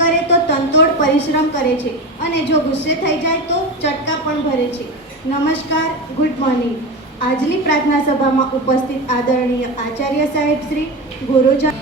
કરે તો તનતોડ પરિશ્રમ કરે છે અને જો ગુસ્સે થઈ જાય તો ચટકા પણ ભરે છે. નમસ્કાર, ગુડ મોર્નિંગ. આજની પ્રાર્થના સભામાં ઉપસ્થિત આદરણીય આચાર્ય સાહેબ શ્રી, ગુરુજન,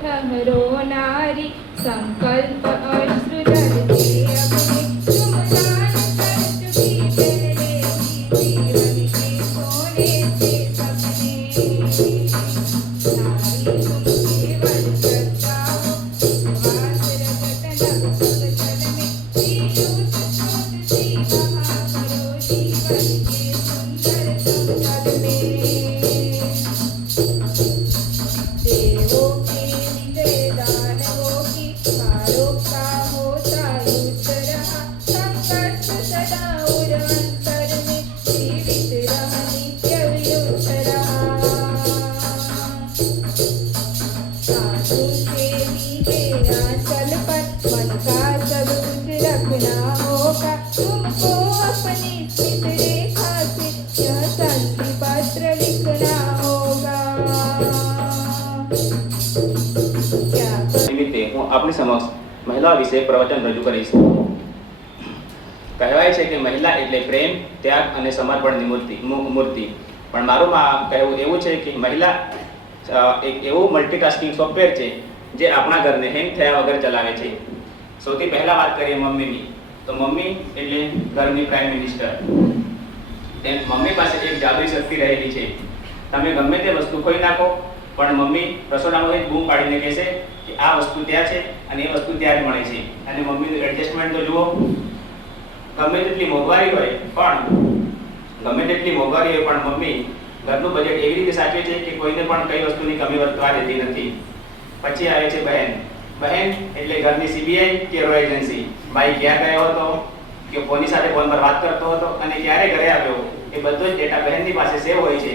ठहरो नारी संकल्प अश्रुधर दे अपने तुम दान कर चुकी पहले ही जीवन के सोने से सपने नारी तुम केवल करता हो वास रगत लगभग जल में जीऊत छूट सी बहा करो जीवन के सुंदर संकल में देवों के विजय दानवों की कारों का होता युद्ध रहा संघर्ष सदा और अंतर में जीवित रहा नित्य विरुद्ध रहा साधु से नीचे आंचल पर मन का सबूत रखना होगा तुमको अपनी चित रेखा से यह संधि पत्र लिखना होगा. નિમિત્તે હું આપની સમક્ષ મહિલા વિશે પ્રવચન રજૂ કરીશ. કહેવાય છે કે મહિલા એટલે પ્રેમ, ત્યાગ અને સમર્પણની મૂર્તિ. પણ મારું કહેવું એવું છે કે મહિલા એક એવું મલ્ટીટાસ્કિંગ સોફ્ટવેર છે જે આપણા ઘરને હેંગ થયા વગર ચલાવે છે. સૌથી પહેલા વાત કરીએ મમ્મીની, તો મમ્મી એટલે ઘરની પ્રાઇમ મિનિસ્ટર. મમ્મી પાસે એક જાદુઈ શક્તિ રહેલી છે. તમે ગમે તે વસ્તુ ખોઈ નાખો પણ મમ્મી રસોડામાં એક બૂમ પાડીને કહેશે કે આ વસ્તુ ત્યાં છે અને એ વસ્તુ ત્યાં જ મળે છે. અને મમ્મીનું એડજસ્ટમેન્ટ તો જુઓ, ગમે તેટલી મોંઘવારી હોય પણ મમ્મી ઘરનું બજેટ એવી રીતે સાચવે છે કે કોઈને પણ કઈ વસ્તુની કમી વધવા દેતી નથી. પછી આવે છે બહેન. બહેન એટલે ઘરની સીબીઆઈ કે રો એજન્સી. ભાઈ ક્યાં ગયો હતો, કે કોની સાથે ફોન પર વાત કરતો હતો અને ક્યારે ઘરે આવ્યો, એ બધો જ ડેટા બહેનની પાસે સેવ હોય છે.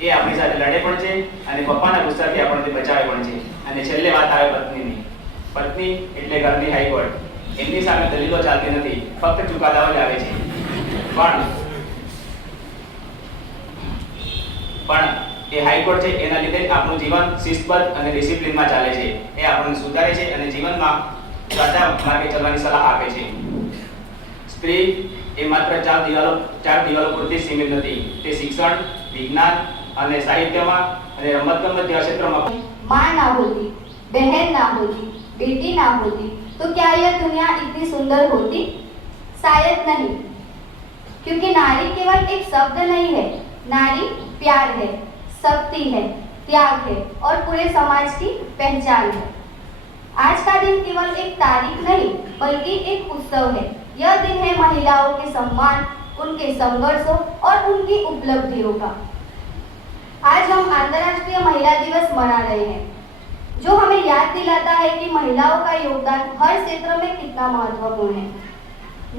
એ આપણી સાથે લડે પણ છે અને પપ્પાના ગુસ્સાથી આપણને બચાવે પણ છે. અને છેલ્લે વાત આવે પત્નીની. પત્ની એટલે ઘરની હાઈકોર્ટ. એમની સામે દલીલો ચાલતી નથી, ફક્ત ચુકાદાઓ જ આવે છે. પણ એ હાઈકોર્ટ છે એના લીધે આપણું જીવન શિસ્તબદ્ધ અને ડિસિપ્લિનમાં ચાલે છે. એ આપણને સુધારે છે અને જીવનમાં સાચા માર્ગે ચાલવાની સલાહ આપે છે. સ્ત્રી એ માત્ર ચાર દિવાલો પૂરતી સીમિત નથી. તે શિક્ષણ, વિજ્ઞાન અને સાહિત્યમાં અને रमत-गमत જેવા ક્ષેત્રોમાં माँ ना होती, बहन ना होती, बेटी ना होती तो क्या यह दुनिया इतनी सुंदर होती? शायद नहीं, क्योंकि नारी केवल एक शब्द नहीं है. नारी प्यार है, शक्ति है, त्याग है और पूरे समाज की पहचान है. आज का दिन केवल एक तारीख नहीं बल्कि एक उत्सव है. यह दिन है महिलाओं के सम्मान, उनके संघर्षों और उनकी उपलब्धियों का. आज हम अंतर्राष्ट्रीय महिला दिवस मना रहे हैं, जो हमें याद दिलाता है कि महिलाओं का योगदान हर क्षेत्र में कितना महत्वपूर्ण है.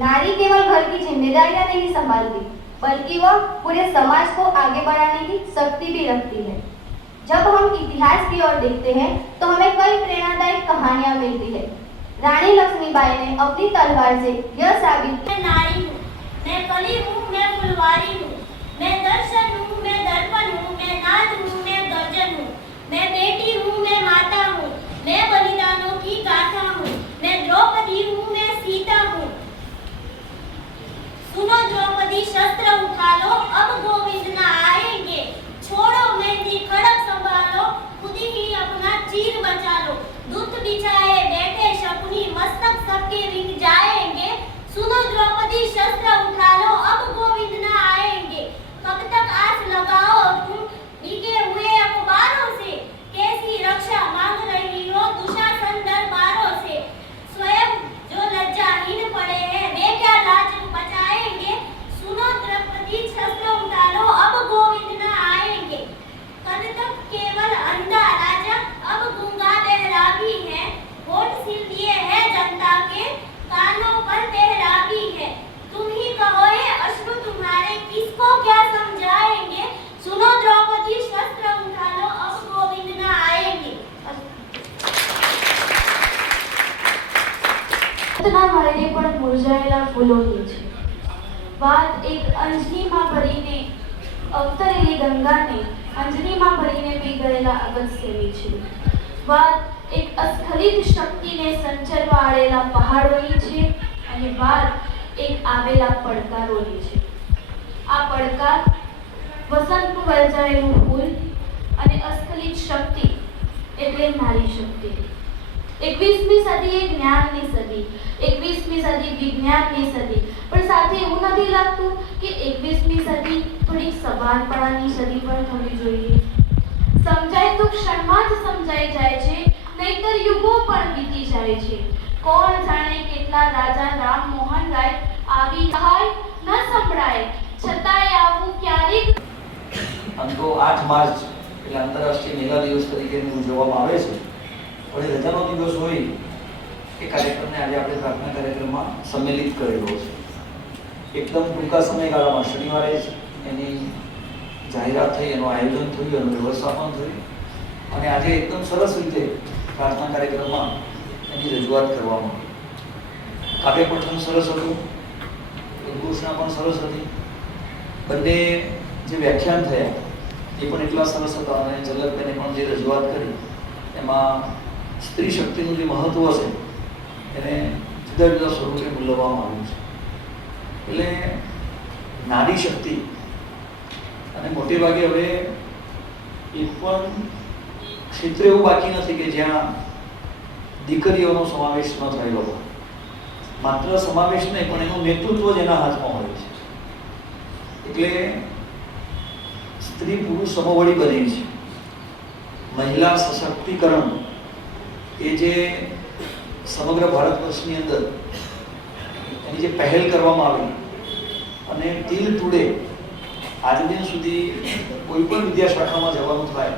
नारी केवल घर की जिम्मेदारियां नहीं संभालती बल्कि वह पूरे समाज को आगे बढ़ाने की शक्ति भी रखती है. जब हम इतिहास की ओर देखते हैं तो हमें कई प्रेरणादायक कहानियां मिलती है. रानी लक्ष्मीबाई ने अपनी तलवार से यह साबित मैं नारी हूँ, मैं कली हूँ, मैं फुलवारी हूँ, मैं दर्शन हूँ, मैं दर्पण हूँ, मैं नाद हूँ, मैं गर्जन हूँ, मैं बेटी हूँ, मैं माता हूँ, मैं बलिदानों की गाथा हूँ, मैं द्रौपदी हूँ, मैं सीता हूँ। सुनो द्रौपदी शस्त्र उठा लो, अब गोविंद न आएंगे। छोड़ो मेहंदी खड़क संभालो, खुद ही अपना चीर बचा लो। दूत बिछाए बैठे शकुनी, मस्तक सबके बिक जाएंगे। सुनो द्रौपदी शस्त्र उठा लो, अब गोविंद न आएंगे। कब तक आस लगाओ तुम बिके हुए अखबारों से? कैसी रक्षा मांग रही हो दुशासन दरबारों से? स्वयं जो लज्जाहीन पड़े हैं वे क्या लाज बचाएंगे? सुनो द्रौपदी शस्त्र उठा लो, अब गोविंद न आएंगे। कल तक केवल अंधा राजा, अब गूंगा बहरा भी है। होठ सिल दिए हैं जनता के, कानों पर पहरा भी है। तुम ही कहो ये अश्रु तुम्हारे किसको क्या समझाएंगे? सुनो द्रौपदी शस्त्र उठा लो, अब गोविंद न आएंगे। ના મળીને પણ મુરઝાયેલા ફૂલોની છે. વાત એક અંજનીમાં ભરીને અવતરેલી ગંગાને અંજનીમાં ભરીને પી ગયેલા અગસ્ત્યની છે. વાત એક અસ્ખલિત શક્તિને સંચરવા આડેલા પહાડોની છે અને વાત એક આવેલા પડકારોની છે. આ પડકાર વસંતનું વરજાયેલું ફૂલ અને અસ્ખલિત શક્તિ એટલે નારી શક્તિ. 21મી સદી એ જ્ઞાનની સદી, 21મી સદી વિજ્ઞાનની સદી, પણ સાથે એવું નથી લાગતું કે 21મી સદી થોડીક સભાનપણાની સદી પણ થવી જોઈએ? સમજાય તો ક્ષણમાં જ સમજાઈ જાય છે, નહીતર યુગો પણ વીતી જાય છે. કોણ જાણે કેટલા રાજા રામ મોહન રાય આવી થાય ન સંભળાય, છતાંય આવું ક્યારેક. આમ તો 8 માર્ચ એટલે આંતરરાષ્ટ્રીય મહિલા દિવસ તરીકે ઉજવવામાં આવે છે, પણ એ રજાનો દિવસ હોય એ કાર્યક્રમને આજે આપણે પ્રાર્થના કાર્યક્રમમાં સંમેલિત કરેલો છે. એકદમ ટૂંકા સમયગાળામાં શનિવારે જ એની જાહેરાત થઈ, એનું આયોજન થયું, એનું વ્યવસ્થાપન થયું અને આજે એકદમ સરસ રીતે પ્રાર્થના કાર્યક્રમમાં એની રજૂઆત કરવામાં આવી. કાવ્ય પઠન સરસ હતું, ઉદ્ઘોષણા પણ સરસ હતી. બંને જે વ્યાખ્યાન થયા એ પણ એટલા સરસ હતા અને ઝલકબેને પણ જે રજૂઆત કરી એમાં સ્ત્રી શક્તિનું જે મહત્વ છે એને જુદા જુદા સ્વરૂપે મૂલવવામાં આવ્યું છે. એટલે નારી શક્તિ અને મોટે ભાગે હવે એક પણ ક્ષેત્ર એવું બાકી નથી કે જ્યાં દીકરીઓનો સમાવેશ ન થયેલો હોય. માત્ર સમાવેશ નહીં પણ એનું નેતૃત્વ જ એના હાથમાં હોય છે. એટલે સ્ત્રી પુરુષ સમોવડી બની છે. મહિલા સશક્તિકરણ એ જે સમગ્ર ભારત વર્ષની અંદર એની જે પહેલ કરવામાં આવી અને તિલ તુડે આજ દિન સુધી કોઈ પણ વિદ્યા શાખામાં જવાનું થાય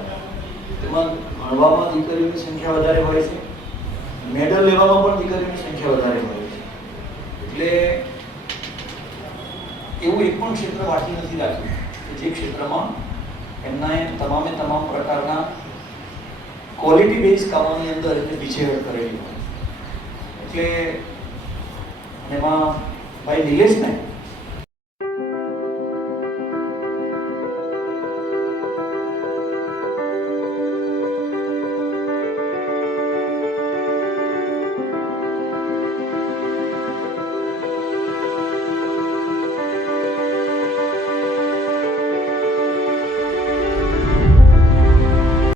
તેમાં ભણવામાં દીકરીઓની સંખ્યા વધારે હોય છે, મેડલ લેવામાં પણ દીકરીઓની સંખ્યા વધારે હોય છે. એટલે એવું એક પણ ક્ષેત્ર બાકી નથી રાખ્યું કે જે ક્ષેત્રમાં એમના તમામે તમામ પ્રકારના ક્વોલિટી બેઝ કામોની અંદર એને પીછેહટ કરેલી હોય. એટલે એમાં ભાઈ નિલેશને